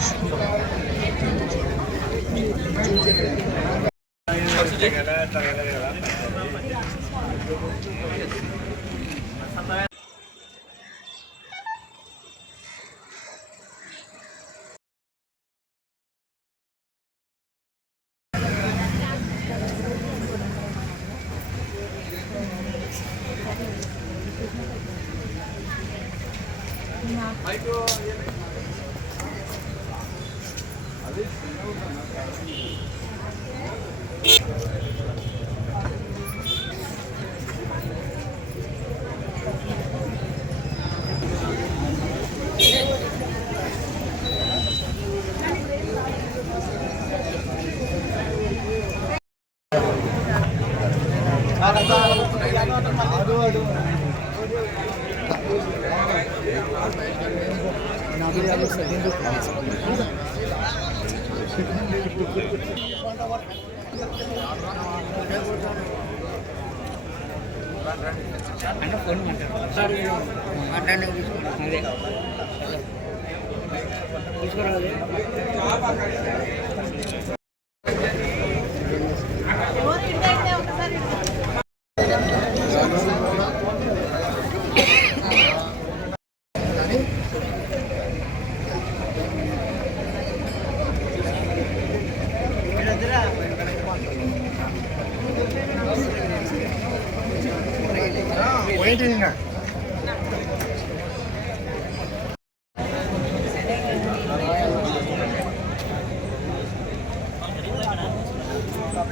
Gracias. తీసుకురావాలి.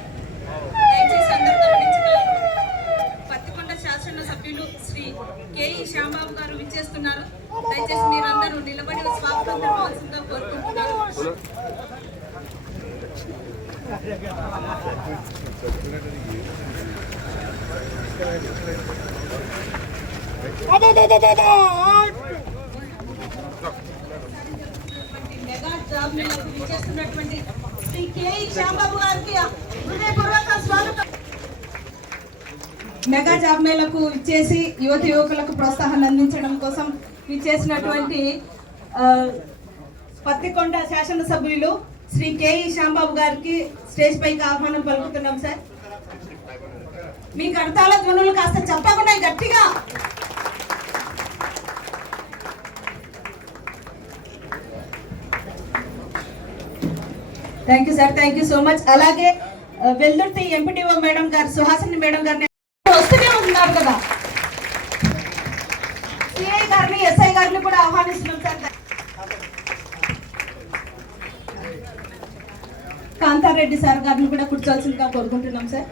దయచేసి అందరూ గమనించగలరు పత్తికొండ శాసనసభ్యులు శ్రీ కేఈ శ్యాంబాబు గారు విచ్చేస్తున్నారు దయచేసి మీరందరూ నిలబడి స్వాగతం తెలపాల్సిందిగా కోరుకుంటున్నారు మెగా జాబ్ మేళకు విచ్చేస్తున్నటువంటి శ్రీ కేఈ శ్యాంబాబు గారికి హృదయపూర్వక స్వాగతం మెగా జాబ్ మేళకు ఇచ్చేసి యువతి యువకులకు ప్రోత్సాహాన్ని అందించడం కోసం ఇచ్చేసినటువంటి పత్తికొండ శాసనసభ్యులు శ్రీ కేఈ శ్యాంబాబు గారికి స్టేజ్ పైకి ఆహ్వానం పలుకుతున్నాం సార్. మీ కడతాల ధ్వనులు కాస్త చెప్పకుండా గట్టిగా. Thank you sir thank you so much అలాగే ఆ, వెల్దుర్తి ఎంపీటీఓ మేడం గారు సుహాసిని మేడం గారిని వస్తూనే ఉన్నారు కదా. సిఐ గారిని ఎస్ఐ గారిని కూడా ఆహ్వానిస్తున్నాం సార్ కాంతారెడ్డి సార్ గారిని కూడా కూర్చోవాల్సిందిగా కోరుకుంటున్నాం సార్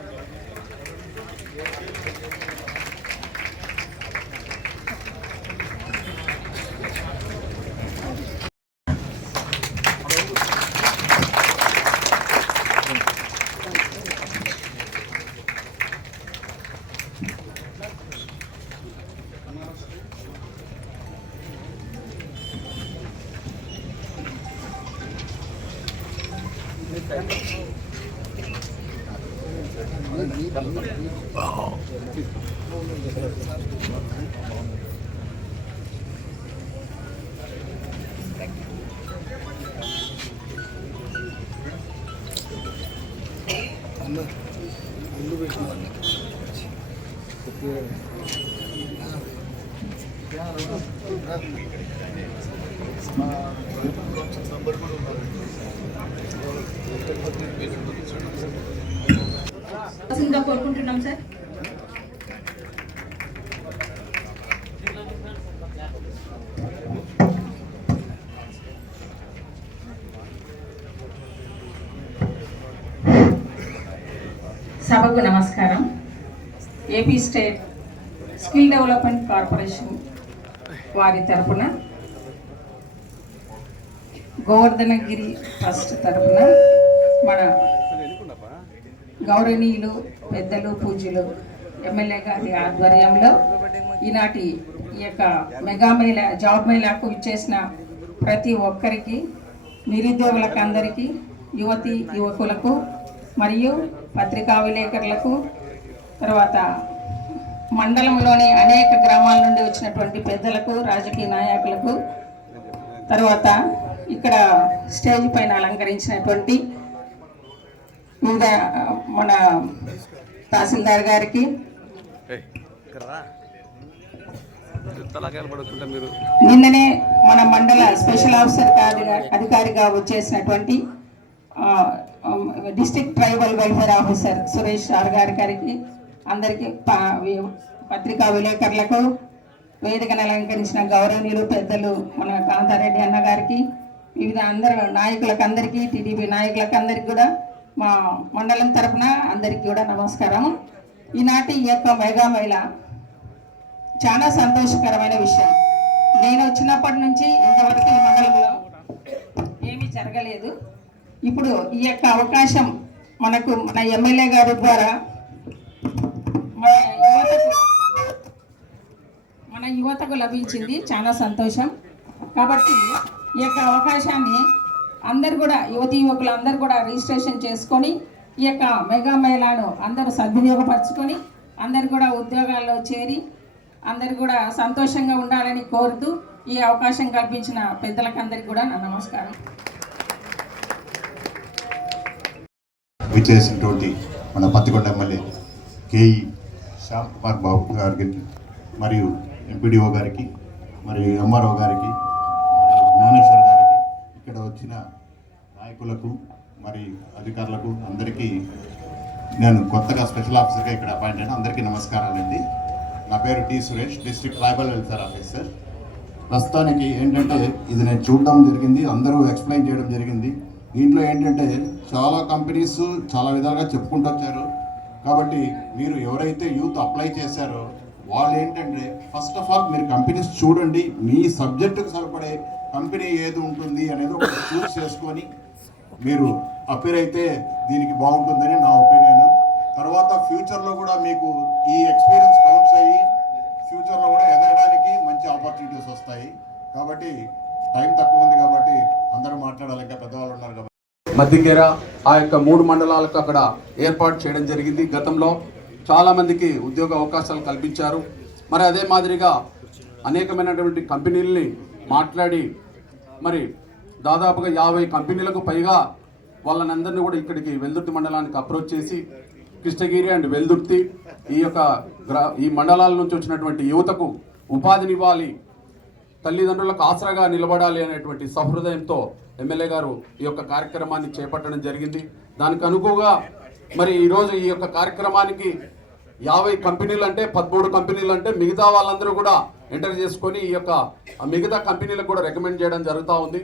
కోరుకుంటున్నాం సార్. సభకు నమస్కారం. AP state skill development corporation వారి తరపున గోవర్ధనగిరి ట్రస్ట్ తరపున మన గౌరవనీయులు పెద్దలు పూజలు ఎమ్మెల్యే గారి ఆధ్వర్యంలో ఈనాటి ఈ యొక్క మెగా మహిళ జాబ్ మహిళకు ఇచ్చేసిన ప్రతి ఒక్కరికి నిరుద్యోగులకు అందరికీ యువతి యువకులకు మరియు పత్రికా విలేకరులకు తర్వాత మండలంలోని అనేక గ్రామాల నుండి వచ్చినటువంటి పెద్దలకు రాజకీయ నాయకులకు తర్వాత ఇక్కడ స్టేజ్ పైన అలంకరించినటువంటి వివిధ మన తహసీల్దార్ గారికి. నిన్ననే మన మండల స్పెషల్ ఆఫీసర్ అధికారిగా వచ్చేసినటువంటి district tribal welfare officer Suresh sir గారి గారికి అందరికీ పత్రికా విలేకరులకు వేదికను అలంకరించిన గౌరవనీయులు పెద్దలు మన కాంతారెడ్డి అన్న గారికి వివిధ అందరు నాయకులకు అందరికీ టీడీపీ నాయకులకు అందరికీ కూడా మా మండలం తరపున అందరికీ కూడా నమస్కారం. ఈనాటి ఈ యొక్క మెగా మహిళ చాలా సంతోషకరమైన విషయం. నేను వచ్చినప్పటి నుంచి ఇంతవరకు ఈ మండలంలో ఏమీ జరగలేదు. ఇప్పుడు ఈ యొక్క అవకాశం మనకు మన ఎమ్మెల్యే గారి ద్వారా మన యువతకు మన యువతకు లభించింది. చాలా సంతోషం. కాబట్టి ఈ యొక్క అవకాశాన్ని అందరు కూడా యువతి యువకులు అందరూ కూడా రిజిస్ట్రేషన్ చేసుకొని ఈ యొక్క మెగా మేళాను అందరూ సద్వినియోగపరచుకొని అందరు కూడా ఉద్యోగాల్లో చేరి అందరు కూడా సంతోషంగా ఉండాలని కోరుతూ ఈ అవకాశం కల్పించిన పెద్దలకందరికీ కూడా నా నమస్కారం. విచ్చేసినటువంటి మన Pattikonda MLA K E Shyam Kumar Babu గారికి మరియు ఎంపీడీఓ గారికి మరియు ఎంఆర్ఓ గారికి జ్ఞానేశ్వర్ గారికి ఇక్కడ వచ్చిన నాయకులకు మరి అధికారులకు అందరికీ నేను కొత్తగా స్పెషల్ ఆఫీసర్గా ఇక్కడ అపాయింట్ అయిన అందరికీ నమస్కారాలండి నా పేరు T Suresh district tribal welfare officer. ప్రస్తుతానికి ఏంటంటే ఇది నేను చూడడం జరిగింది అందరూ ఎక్స్ప్లెయిన్ చేయడం జరిగింది. దీంట్లో ఏంటంటే చాలా కంపెనీస్ చాలా విధాలుగా చెప్పుకుంటూ వచ్చారు. కాబట్టి మీరు ఎవరైతే యూత్ అప్లై చేశారో వాళ్ళు ఏంటంటే ఫస్ట్ ఆఫ్ ఆల్ మీరు కంపెనీస్ చూడండి మీ సబ్జెక్టుకు సరిపడే కంపెనీ ఏది ఉంటుంది అనేది ఒక చూస్ చేసుకొని మీరు అపీర్ అయితే దీనికి బాగుంటుందని నా ఒపీనియన్ తర్వాత ఫ్యూచర్లో కూడా మీకు ఈ ఎక్స్పీరియన్స్ కౌంట్స్ అయ్యి ఫ్యూచర్లో కూడా ఎదగడానికి మంచి ఆపర్చునిటీస్ వస్తాయి. కాబట్టి టైం తక్కువ ఉంది కాబట్టి అందరూ మాట్లాడాలి ఇంకా పెద్దవాళ్ళు ఉన్నారు కాబట్టి. మధ్యకేర ఆ యొక్క మూడు మండలాలకు అక్కడ ఏర్పాటు చేయడం జరిగింది. గతంలో చాలామందికి ఉద్యోగ అవకాశాలు కల్పించారు. మరి అదే మాదిరిగా అనేకమైనటువంటి కంపెనీల్ని మాట్లాడి మరి దాదాపుగా యాభై కంపెనీలకు పైగా వాళ్ళనందరినీ కూడా ఇక్కడికి వెల్దుర్తి మండలానికి అప్రోచ్ చేసి కృష్ణగిరి అండ్ వెల్దుర్తి ఈ యొక్క గ్రా ఈ మండలాల నుంచి వచ్చినటువంటి యువతకు ఉపాధినివ్వాలి తల్లిదండ్రులకు ఆసరాగా నిలబడాలి అనేటువంటి సహృదయంతో ఎమ్మెల్యే గారు ఈ యొక్క కార్యక్రమాన్ని చేపట్టడం జరిగింది. దానికి అనుకుగా మరి ఈరోజు ఈ యొక్క కార్యక్రమానికి యాభై కంపెనీలు అంటే పదమూడు కంపెనీలు అంటే మిగతా వాళ్ళందరూ కూడా ఎంటర్ చేసుకొని ఈ యొక్క మిగతా కంపెనీలకు కూడా రికమెండ్ చేయడం జరుగుతూ ఉంది.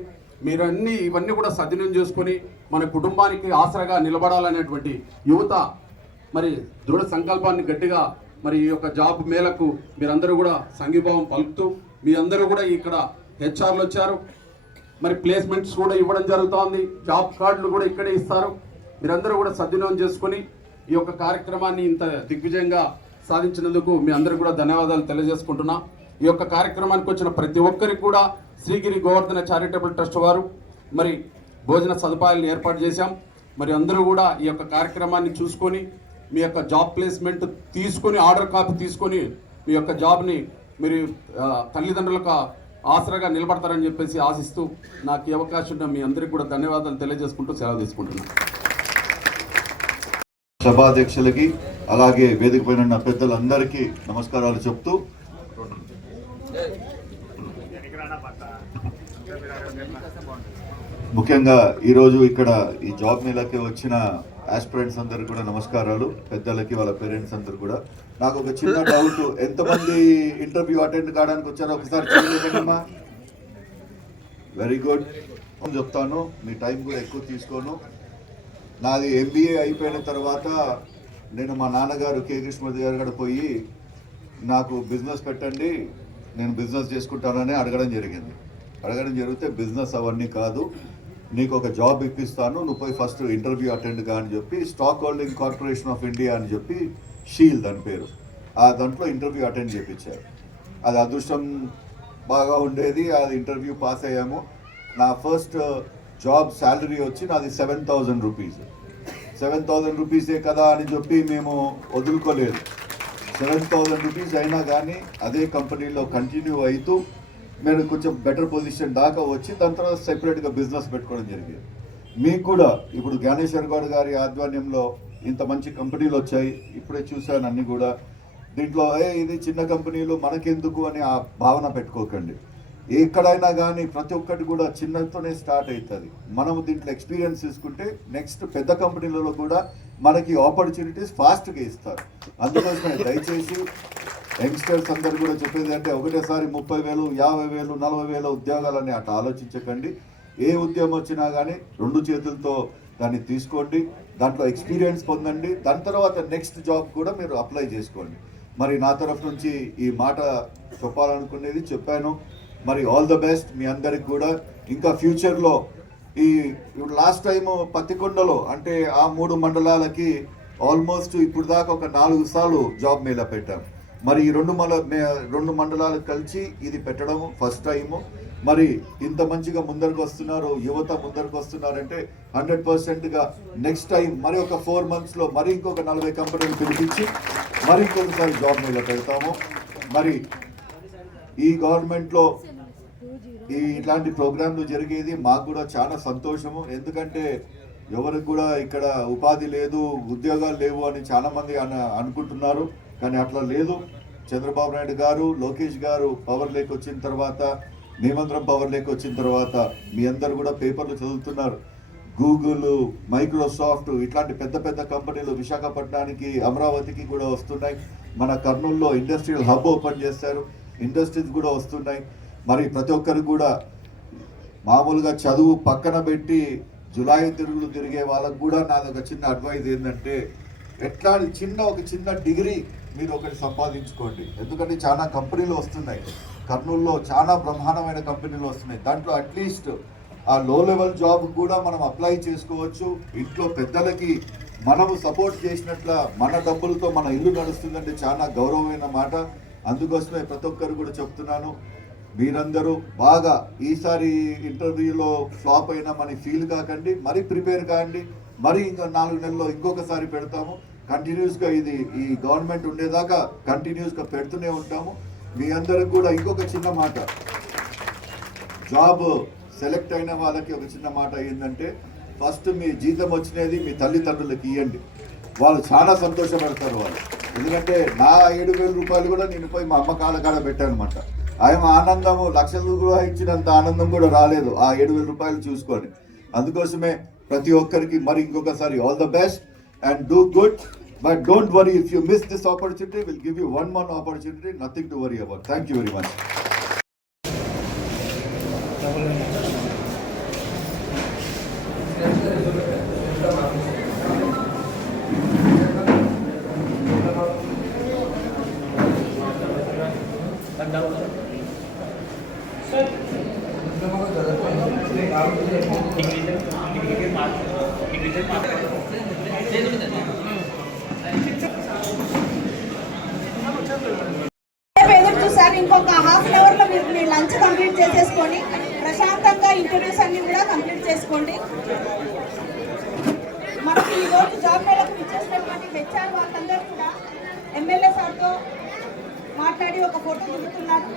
మీరన్నీ ఇవన్నీ కూడా సద్వినియోగం చేసుకొని మన కుటుంబానికి ఆసరాగా నిలబడాలనేటువంటి యువత మరి దృఢ సంకల్పాన్ని గట్టిగా మరి ఈ యొక్క జాబ్ మేళకు మీరందరూ కూడా సంఘీభావం పలుకుతూ మీ అందరూ కూడా ఇక్కడ హెచ్ఆర్లు వచ్చారు. మరి ప్లేస్మెంట్స్ కూడా ఇవ్వడం జరుగుతోంది జాబ్ కార్డులు కూడా ఇక్కడే ఇస్తారు. మీరందరూ కూడా సద్వినియోగం చేసుకొని ఈ యొక్క కార్యక్రమాన్ని ఇంత దిగ్విజయంగా సాధించినందుకు మీ అందరూ కూడా ధన్యవాదాలు తెలియజేసుకుంటున్నా. ఈ యొక్క కార్యక్రమానికి వచ్చిన ప్రతి ఒక్కరికి కూడా శ్రీగిరి గోవర్ధన చారిటబుల్ ట్రస్ట్ వారు మరి భోజన సదుపాయాలను ఏర్పాటు చేశాం. మరి అందరూ కూడా ఈ యొక్క కార్యక్రమాన్ని చూసుకొని మీ యొక్క జాబ్ ప్లేస్మెంట్ తీసుకొని ఆర్డర్ కాపీ తీసుకొని మీ యొక్క జాబ్ని మీరు తల్లిదండ్రులకు ఆసరాగా నిలబడతారని చెప్పేసి ఆశిస్తూ నాకు ఈ అవకాశం ఉన్న మీ అందరికీ కూడా ధన్యవాదాలు తెలియజేసుకుంటూ సెలవు తీసుకుంటున్నాను. సభాధ్యక్షులకి అలాగే వేదిక పైన పెద్దలందరికీ నమస్కారాలు చెప్తూ ముఖ్యంగా ఈరోజు ఇక్కడ ఈ జాబ్ మేళకి వచ్చిన ఆస్పిరెంట్స్ అందరికి కూడా నమస్కారాలు. పెద్దలకి వాళ్ళ పేరెంట్స్ అందరు కూడా. నాకు ఒక చిన్న డౌట్ ఎంతమంది ఇంటర్వ్యూ అటెండ్ కావడానికి వచ్చారో ఒకసారి చూడలేదమ్మా వెరీ గుడ్ చెప్తాను మీ టైం కూడా ఎక్కువ తీసుకోను. నాది ఎంబీఏ అయిపోయిన తర్వాత నేను మా నాన్నగారు కే కృష్ణమూర్తి గారు కూడా పోయి నాకు బిజినెస్ పెట్టండి నేను బిజినెస్ చేసుకుంటానని అడగడం జరిగింది. అడగడం జరిగితే బిజినెస్ అవన్నీ కాదు నీకు ఒక జాబ్ ఇప్పిస్తాను నువ్వు పోయి ఫస్ట్ ఇంటర్వ్యూ అటెండ్ కా అని చెప్పి stock holding corporation of India అని చెప్పి షీల్ దాని పేరు. ఆ దాంట్లో ఇంటర్వ్యూ అటెండ్ చేయించారు అది అదృష్టం బాగా ఉండేది అది ఇంటర్వ్యూ పాస్ అయ్యాము. నా ఫస్ట్ జాబ్ శాలరీ వచ్చి నాది seven thousand rupees. Seven thousand రూపీసే కదా అని చెప్పి మేము వదులుకోలేదు. సెవెన్ థౌజండ్ రూపీస్ అయినా కానీ అదే కంపెనీలో కంటిన్యూ అవుతూ నేను కొంచెం బెటర్ పొజిషన్ దాకా వచ్చి దాని తర్వాత సెపరేట్గా బిజినెస్ పెట్టుకోవడం జరిగింది. మీకు కూడా ఇప్పుడు జ్ఞానేశ్వర్ గౌడ్ గారి ఆధ్వర్యంలో ఇంత మంచి కంపెనీలు వచ్చాయి. ఇప్పుడే చూశాను అన్నీ కూడా. దీంట్లో ఏ ఇది చిన్న కంపెనీలు మనకెందుకు? అని ఆ భావన పెట్టుకోకండి. ఎక్కడైనా కానీ ప్రతి ఒక్కటి కూడా చిన్నతోనే స్టార్ట్ అవుతుంది మనం దీంట్లో ఎక్స్పీరియన్స్ తీసుకుంటే నెక్స్ట్ పెద్ద కంపెనీలలో కూడా మనకి ఆపర్చునిటీస్ ఫాస్ట్గా ఇస్తారు. అందుకోసమే దయచేసి యంగ్స్టర్స్ అందరు కూడా చెప్పేది అంటే ఒకటేసారి ముప్పై వేలు యాభై వేలు నలభై వేల ఉద్యోగాలని అట్లా ఆలోచించకండి. ఏ ఉద్యోగం వచ్చినా కానీ రెండు చేతులతో దాన్ని తీసుకోండి. దాంట్లో ఎక్స్పీరియన్స్ పొందండి. దాని తర్వాత నెక్స్ట్ జాబ్ కూడా మీరు అప్లై చేసుకోండి. మరి నా తరఫు నుంచి ఈ మాట చెప్పాలనుకునేది చెప్పాను. మరి ఆల్ ద బెస్ట్ మీ అందరికి కూడా. ఇంకా ఫ్యూచర్లో ఈ ఇప్పుడు లాస్ట్ టైం పత్తికొండలో అంటే ఆ మూడు మండలాలకి ఆల్మోస్ట్ ఇప్పుడు దాకా ఒక నాలుగు సార్లు జాబ్ మేళా పెట్టాం. మరి ఈ రెండు మండల మే- రెండు మండలాలు కలిసి ఇది పెట్టడం ఫస్ట్ టైము మరి ఇంత మంచిగా ముందరకు వస్తున్నారు యువత ముందరకు వస్తున్నారంటే హండ్రెడ్ పర్సెంట్గా నెక్స్ట్ టైం మరి ఒక ఫోర్ మంత్స్లో మరి ఇంకొక నలభై కంపెనీలు పిలిపించి మరి ఇంకొకసారి జాబ్ మీద పెడతాము. మరి ఈ గవర్నమెంట్లో ఈ ఇట్లాంటి ప్రోగ్రాంలు జరిగేది మాకు కూడా చాలా సంతోషము. ఎందుకంటే ఎవరికి కూడా ఇక్కడ ఉపాధి లేదు ఉద్యోగాలు లేవు అని చాలామంది అన అనుకుంటున్నారు. కానీ అట్లా లేదు. చంద్రబాబు నాయుడు గారు లోకేష్ గారు పవర్ లేక్ వచ్చిన తర్వాత మేమందరం పవర్ లేక్ వచ్చిన తర్వాత మీ అందరు కూడా పేపర్లు చదువుతున్నారు. గూగుల్ మైక్రోసాఫ్ట్ ఇట్లాంటి పెద్ద పెద్ద కంపెనీలు విశాఖపట్నానికి అమరావతికి కూడా వస్తున్నాయి. మన కర్నూలులో ఇండస్ట్రియల్ హబ్ ఓపెన్ చేశారు. ఇండస్ట్రీస్ కూడా వస్తున్నాయి. మరి ప్రతి ఒక్కరు కూడా మామూలుగా చదువు పక్కన పెట్టి జులాయి తిరుగులు తిరిగే వాళ్ళకు కూడా నాది ఒక చిన్న అడ్వైజ్ ఏంటంటే ఎట్లా చిన్న ఒక చిన్న డిగ్రీ మీరు ఒకటి సంపాదించుకోండి. ఎందుకంటే చాలా కంపెనీలు వస్తున్నాయి. కర్నూలులో చాలా బ్రహ్మాండమైన కంపెనీలు వస్తున్నాయి. దాంట్లో అట్లీస్ట్ ఆ లో లెవెల్ జాబ్ కూడా మనం అప్లై చేసుకోవచ్చు. ఇంట్లో పెద్దలకి మనము సపోర్ట్ చేసినట్ల మన డబ్బులతో మన ఇల్లు నడుస్తుందంటే చాలా గౌరవమైన మాట. అందుకోసమే ప్రతి ఒక్కరు కూడా చెప్తున్నాను. మీరందరూ బాగా ఈసారి ఇంటర్వ్యూలో ఫ్లాప్ అయినా మనకి ఫీల్ కాకండి మరి ప్రిపేర్ కాండి మరి ఇంకా నాలుగు నెలల్లో ఇంకొకసారి పెడతాము. కంటిన్యూస్గా ఇది ఈ గవర్నమెంట్ ఉండేదాకా కంటిన్యూస్గా పెడుతూనే ఉంటాము. మీ అందరికి కూడా ఇంకొక చిన్న మాట. జాబ్ సెలెక్ట్ అయిన వాళ్ళకి ఒక చిన్న మాట ఏంటంటే ఫస్ట్ మీ జీతం వచ్చినది మీ తల్లిదండ్రులకి ఇవ్వండి వాళ్ళు చాలా సంతోషపడతారు వాళ్ళు. ఎందుకంటే నా ఏడు వేల రూపాయలు కూడా నేను పోయి మా అమ్మ కాళ్ళ కాడ పెట్టానమాట ఆయన ఆనందము లక్షలు కూడా ఇచ్చినంత ఆనందం కూడా రాలేదు ఆ ఏడు వేల రూపాయలు చూసుకొని. అందుకోసమే ప్రతి ఒక్కరికి మరి ఇంకొకసారి all the best and do good but don't worry if you miss this opportunity will give you one one opportunity nothing to worry about thank you very much ఎదురు చూసారు ఇంకొక హాఫ్ అన్ అవర్లో మీరు మీ లంచ్ కంప్లీట్ చేసేసుకొని ప్రశాంతంగా interviews అన్ని కూడా complete చేసుకోండి. మనకి ఈ రోజు జాబ్ మేళకు ఇచ్చేసినటువంటి హెచ్ఆర్ వాళ్ళందరూ కూడా ఎమ్మెల్యే సార్తో మాట్లాడి ఒక ఫోటో దిగుతున్నారు.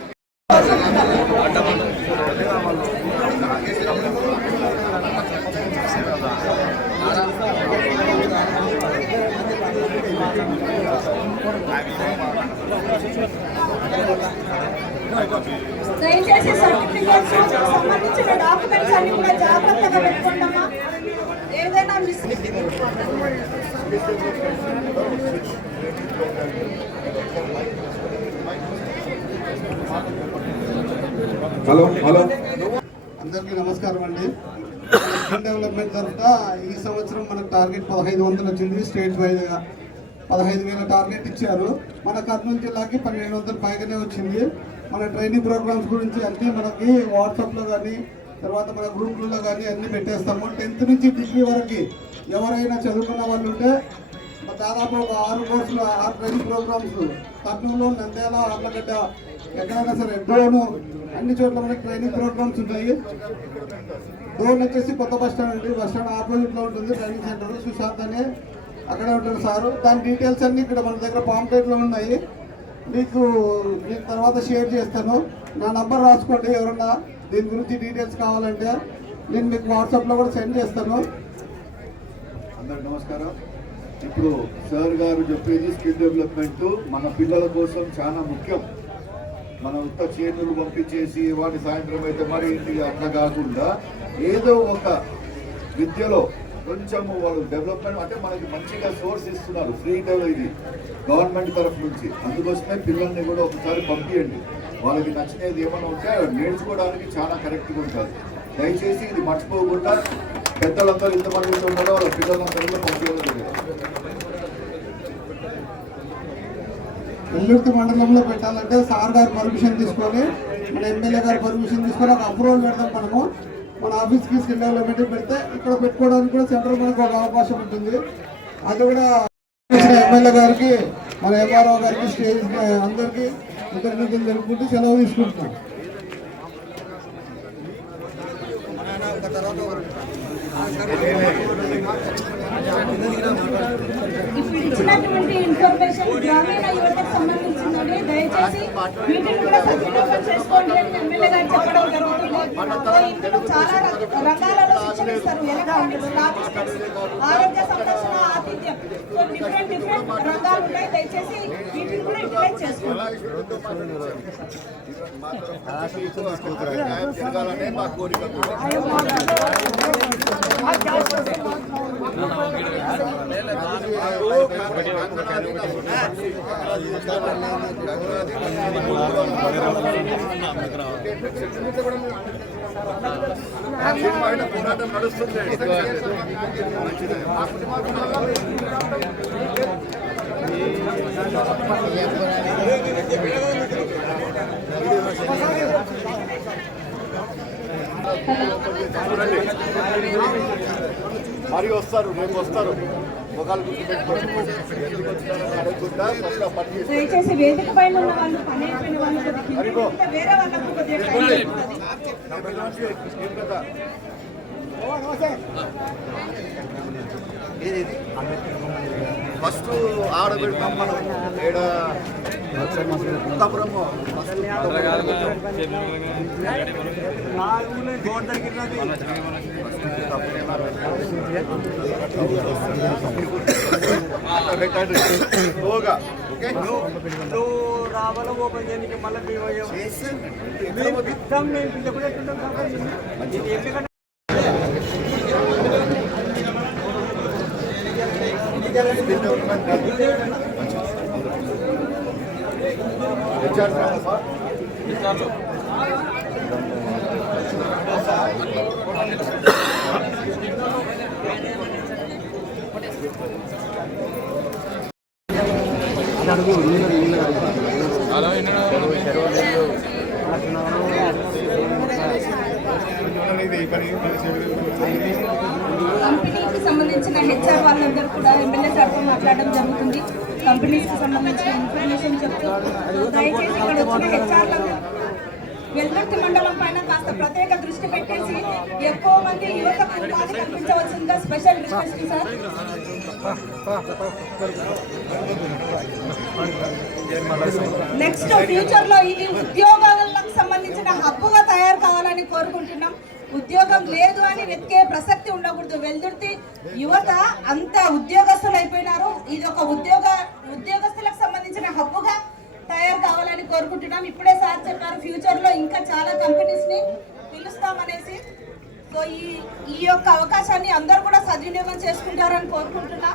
దయచేసి సర్టిఫికేట్స్ సంబంధించిన డాక్యుమెంట్స్ అన్ని కూడా జాగ్రత్తగా పెట్టుకుంటామా? ఏదైనా మిస్ హలో హలో. అందరికీ నమస్కారం అండి. స్కిల్ డెవలప్మెంట్ తరఫున ఈ సంవత్సరం మనకు టార్గెట్ పదహైదు వందలు వచ్చింది. స్టేట్ వైడ్గా పదహైదు వేల టార్గెట్ ఇచ్చారు. మన కర్నూలు జిల్లాకి పన్నెండు వందలు పైగానే వచ్చింది. మన ట్రైనింగ్ ప్రోగ్రామ్స్ గురించి అన్నీ మనకి వాట్సాప్లో కానీ తర్వాత మన గ్రూపుల్లో కానీ అన్నీ పెట్టేస్తాము. టెన్త్ నుంచి డిగ్రీ వరకు ఎవరైనా చదువుకున్న వాళ్ళు ఉంటే దాదాపు ఒక ఆరు కోర్సులు ఆరు ట్రైనింగ్ ప్రోగ్రామ్స్ కర్నూలు నంద్యాల అర్లగడ్డ ఎక్కడైనా సరే డ్రోను అన్ని చోట్ల మనకి ట్రైనింగ్ ప్రోగ్రామ్స్ ఉంటాయి. డ్రోన్ వచ్చేసి కొత్త బస్ స్టాండ్ అండి. బస్ స్టాండ్లో ఉంటుంది ట్రైనింగ్ సెంటర్ సుశాంత్ అనే. అక్కడే ఉంటారు సారు. దాని డీటెయిల్స్ అన్నీ ఇక్కడ మన దగ్గర పాంప్లెట్లో ఉన్నాయి. మీకు మీకు తర్వాత షేర్ చేస్తాను. నా నంబర్ రాసుకోండి ఎవరన్నా. దీని గురించి డీటెయిల్స్ కావాలంటే నేను మీకు వాట్సాప్లో కూడా సెండ్ చేస్తాను. అందరు నమస్కారం. ఇప్పుడు సార్ గారు చెప్పేది స్కిల్ డెవలప్మెంట్ మన పిల్లల కోసం చాలా ముఖ్యం. మన ఉత్త చేతులు పంపించేసి వాటి సాయంత్రం అయితే మరి ఇంటికి అట్లా కాకుండా ఏదో ఒక విద్యలో కొంచెము వాళ్ళు డెవలప్మెంట్ అంటే మనకి మంచిగా సోర్స్ ఇస్తున్నారు. ఫ్రీ డెవలప్ ఇది. గవర్నమెంట్ తరఫు నుంచి. అందుకోసమే పిల్లల్ని కూడా ఒకసారి పంపించండి వాళ్ళకి నచ్చినది ఏమైనా ఉంటే నేర్చుకోవడానికి చాలా కరెక్ట్గా ఉంటుంది దయచేసి ఇది మర్చిపోకుండా పెద్దలందరూ ఇంతమంది ఉన్నారో వాళ్ళ పిల్లలందరూ కూడా పంపించలేదు మండలంలో పెట్టాలంటే సార్ గారు పర్మిషన్ తీసుకొని మన ఎమ్మెల్యే గారు పర్మిషన్ తీసుకొని ఒక అప్రూవల్ పెడతాం మనము. మన ఆఫీస్కి స్కిల్ డెవలప్మెంట్ పెడితే ఇక్కడ పెట్టుకోవడానికి కూడా సెంటర్ మనకు ఒక అవకాశం ఉంటుంది. అది కూడా ఎమ్మెల్యే గారికి మన ఎంఆర్ఓ గారికి స్టేజ్ అందరికీ కృతజ్ఞతలు తెలుపుకుంటూ సెలవు తీసుకుంటున్నాం. ఇప్పుడు ఇచ్చినటువంటి ఇన్ఫర్మేషన్ గ్రామీణ యువతకు సంబంధించి చేసుకోండి దయచేసి వీటిని కూడా సద్వినియోగం చేసుకోండి అని ఎమ్మెల్యే గారు చెప్పడం జరుగుతుంది. ఇందులో చాలా ర- రంగాలలో శిక్షణ ఇస్తారు. ఎలక్ట్రానిక్స్ లాజిస్టిక్స్ ఆరోగ్య సంరక్షణ ఆతిథ్యం. సో డిఫరెంట్ డిఫరెంట్ రంగాలు ఉన్నాయి దయచేసి వీటిని కూడా యూటిలైజ్ చేసుకోండి. పోరాటం నడుస్తుంది మరి వస్తారు రేపు వస్తారు. దయచేసి వేదిక పైన ఉన్న వాళ్ళు పని అయిపోయిన వాళ్ళు వేరే వాళ్ళకు. ఫస్ట్ ఆడబెడతాం మనం. ఏడ? ఉత్తపురము పెట్టండి స్లోగా ఓకే నువ్వు రావాలో ఓపెన్ చేయడానికి మళ్ళీ చేసి మేము పిల్లకునేట్టున్నాం కాబట్టి ఇది ఎందుకంటే కంపెనీకి సంబంధించిన హెచ్ఆర్ వాళ్ళందరూ కూడా ఎమ్మెల్యే సార్తో మాట్లాడడం జరుగుతుంది. కంపెనీస్ సంబంధించిన ఇన్ఫర్మేషన్ చెప్తూ దయచేసి ఇక్కడ వచ్చిన హెచ్ఆర్లను వెల్వర్తి మండలం పైన కాస్త ప్రత్యేక దృష్టి పెట్టేసి ఎక్కువ మంది యువతకు ఉపాధి కల్పించవలసిందిగా స్పెషల్ రిక్వెస్ట్ సార్. నెక్స్ట్ ఫ్యూచర్లో ఇది ఉద్యోగాలకు సంబంధించిన హబ్బుగా తయారు కావాలని కోరుకుంటున్నాం. ఉద్యోగం లేదు అని వెతికే ప్రసక్తి ఉండకూడదు. వెల్దుర్తి యువత అంత ఉద్యోగస్తులు అయిపోయినారు ఇది ఒక ఉద్యోగ ఉద్యోగస్తులకు సంబంధించిన హబ్బుగా తయారు కావాలని కోరుకుంటున్నాం. ఇప్పుడే సార్ చెప్పారు ఫ్యూచర్లో ఇంకా చాలా కంపెనీస్ని పిలుస్తామనేసి. సో ఈ ఈ యొక్క అవకాశాన్ని అందరూ కూడా సద్వినియోగం చేసుకుంటారని కోరుకుంటున్నా.